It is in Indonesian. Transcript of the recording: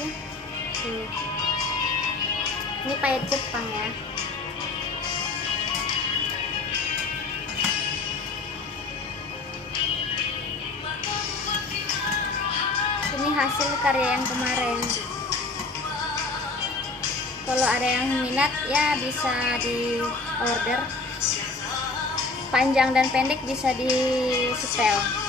ya. Ini payet Jepang ya. Ini hasil karya yang kemarin. Kalau ada yang minat ya bisa di order. Panjang dan pendek bisa di setel.